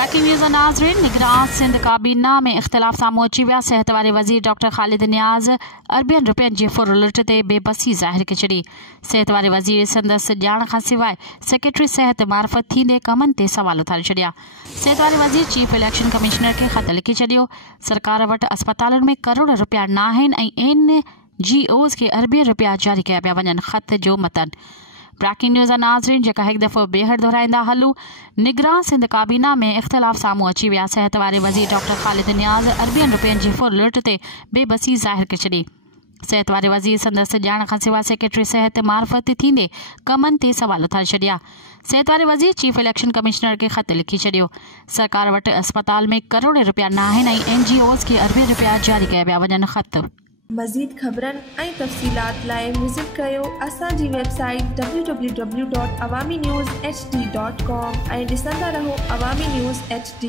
Breaking news नाज़रीन, निगरान सिंध काबीना में इख्तिलाफ साम्हूं अची विया। सिहत वारे वज़ीर डॉक्टर ख़ालिद नियाज़ अरबियन रुपयनि जी फुर लुट ते बेबसी ज़ाहिर करे छॾी। सिहत वारे वज़ीर संदसि ॼाण खां सवाइ सेक्रेटरी सिहत मार्फत थींदे कमनि ते सवाल उथारे छॾिया। सिहत वारे वज़ीर चीफ इलेक्शन कमिश्नर खे ख़त लिखी छॾियो। सरकार वटि अस्पतालुनि में करोड़ रुपया न आहिनि ऐं NGOs खे अरबियन रुपया जारी कया पिया वञनि। ख़त जो मतन। ब्रेकिंग न्यूज़ नाज़रीन, जेका हिकु दफ़ो ॿीहर दोहराईंदा हलूं। निगरान सिंध काबीना में इख्तिलाफ साम्हूं अची विया। सिहत वारे वज़ीर डॉक्टर ख़ालिद नियाज़ अरबियन रुपयनि जी फुर लुट ते बेबसी ज़ाहिर करे छॾी। सिहत वारे वज़ीर संदसि ॼाण खां सवाइ सेक्रेटरी सिहत मार्फत थींदे कमनि ते सवाल उथारे छॾिया। सिहत वारे वज़ीर चीफ इलेक्शन कमिश्नर खे ख़त लिखी छॾियो। सरकार वटि अस्पताल में करोड़ रुपया न आहिनि ऐं NGOs खे अरबियन रुपया जारी कया पिया वञनि। ख़त मज़ीद ख़बरनि ऐं तफ़सीलात लाइ विज़िट कयो असांजी वेबसाइट www.awamiNewsHD.com ऐं ॾिसंदा रहो अवामी न्यूज़ HD।